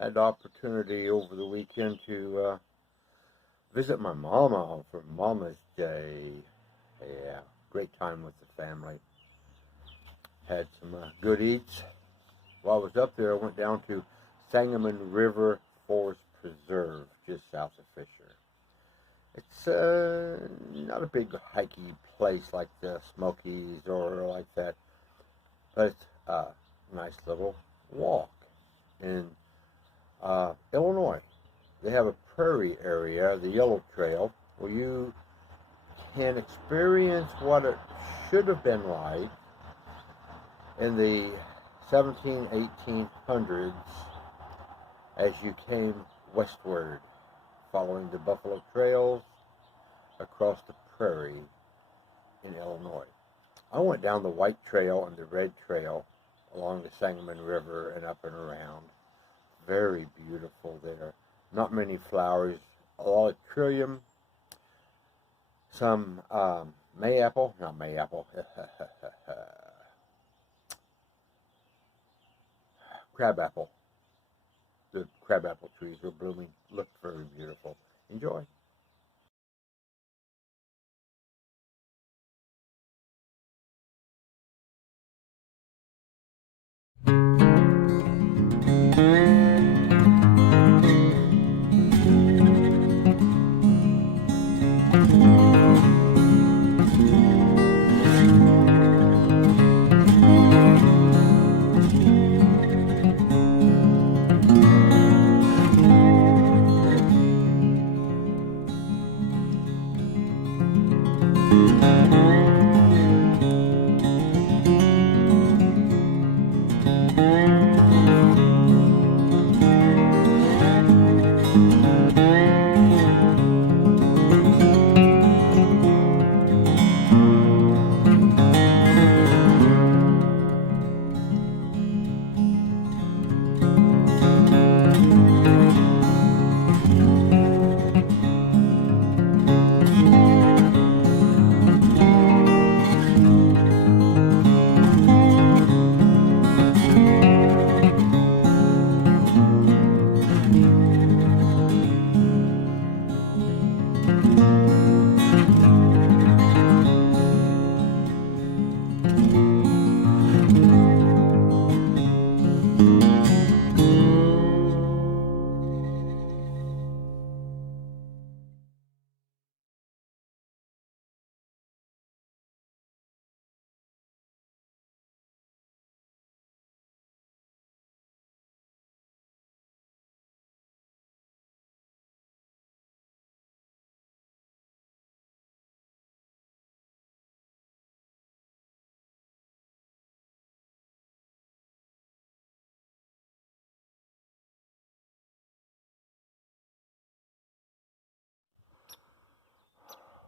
Had the opportunity over the weekend to visit my mama for Mama's Day. Yeah, great time with the family. Had some good eats. While I was up there, I went down to Sangamon River Forest Preserve, just south of Fisher. It's not a big hikey place like the Smokies or like that, but it's a nice little walk in Illinois. They have a prairie area, the Yellow Trail, where you can experience what it should have been like in the 1800s as you came westward, following the buffalo trails across the prairie in Illinois. I went down the White Trail and the Red Trail along the Sangamon River and up and around. Very beautiful there. Not many flowers, a lot of trillium, some mayapple, not mayapple, crabapple. The crabapple trees were blooming, looked very beautiful. Enjoy.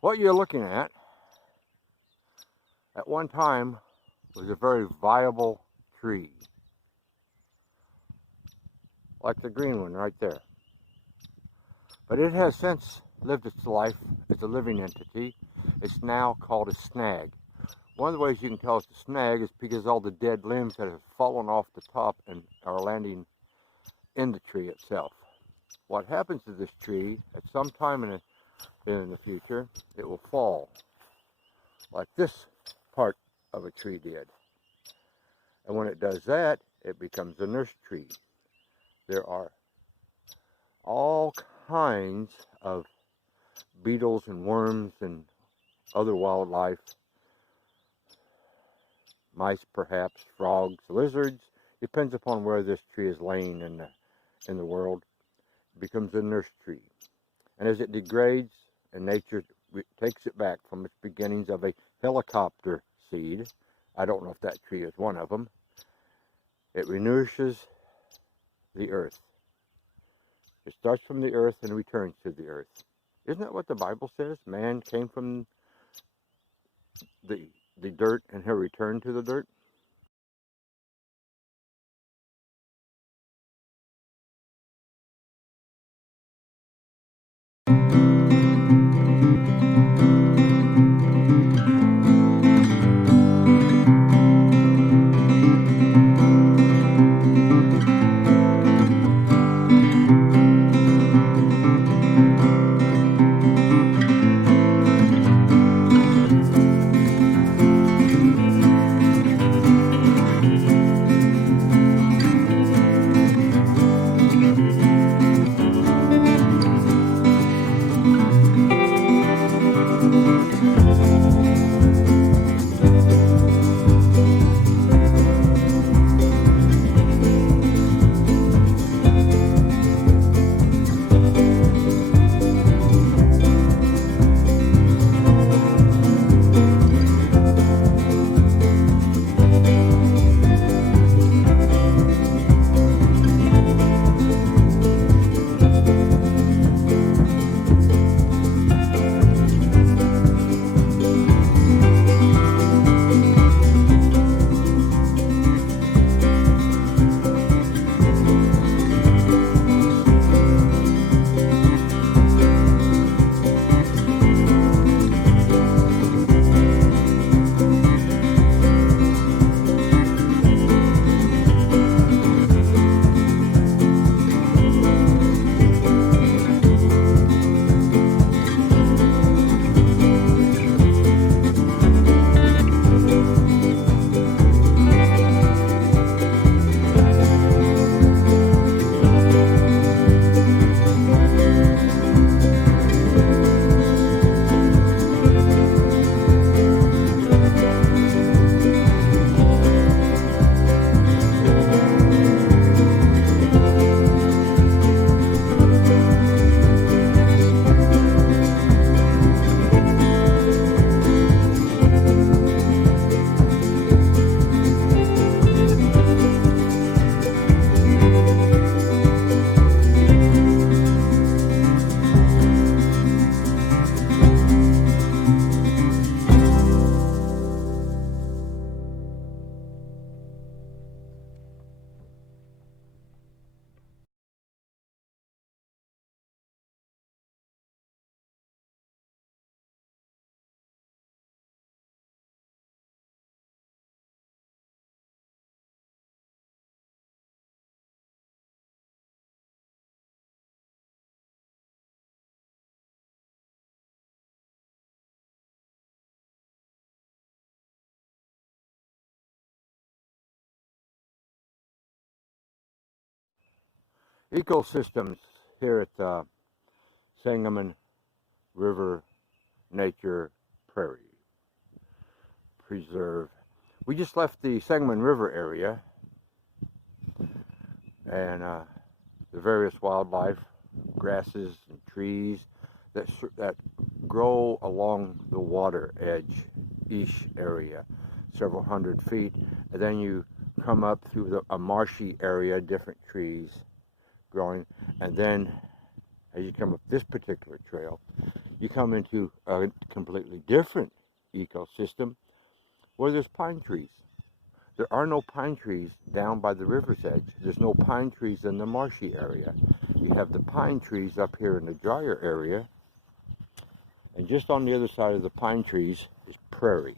What you're looking at one time was a very viable tree, like the green one right there. But it has since lived its life as a living entity. It's now called a snag. One of the ways you can tell it's a snag is because all the dead limbs that have fallen off the top and are landing in the tree itself. What happens to this tree at some time in the future, it will fall like this part of a tree did. And when it does that, it becomes a nurse tree. There are all kinds of beetles and worms and other wildlife, mice perhaps, frogs, lizards, depends upon where this tree is laying in the world. It becomes a nurse tree. And as it degrades and nature takes it back from its beginnings of a helicopter seed, I don't know if that tree is one of them, it renourishes the earth. It starts from the earth and returns to the earth. Isn't that what the Bible says? Man came from the dirt and he'll return to the dirt? Ecosystems here at Sangamon River Nature Prairie Preserve. We just left the Sangamon River area and the various wildlife, grasses and trees that grow along the water edge area, several hundred feet, and then you come up through a marshy area, different trees growing, and then as you come up this particular trail, you come into a completely different ecosystem where there's pine trees. There are no pine trees down by the river's edge. There's no pine trees in the marshy area. You have the pine trees up here in the drier area, and just on the other side of the pine trees is prairie,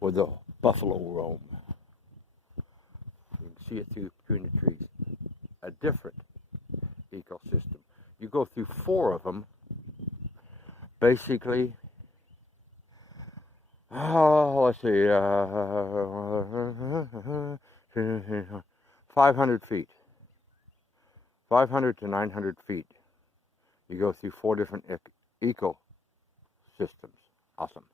where the buffalo roam. You can see it through between the trees. A different ecosystem. You go through 4 of them, basically. Let's see, 500 feet, 500 to 900 feet. You go through 4 different ecosystems. Awesome.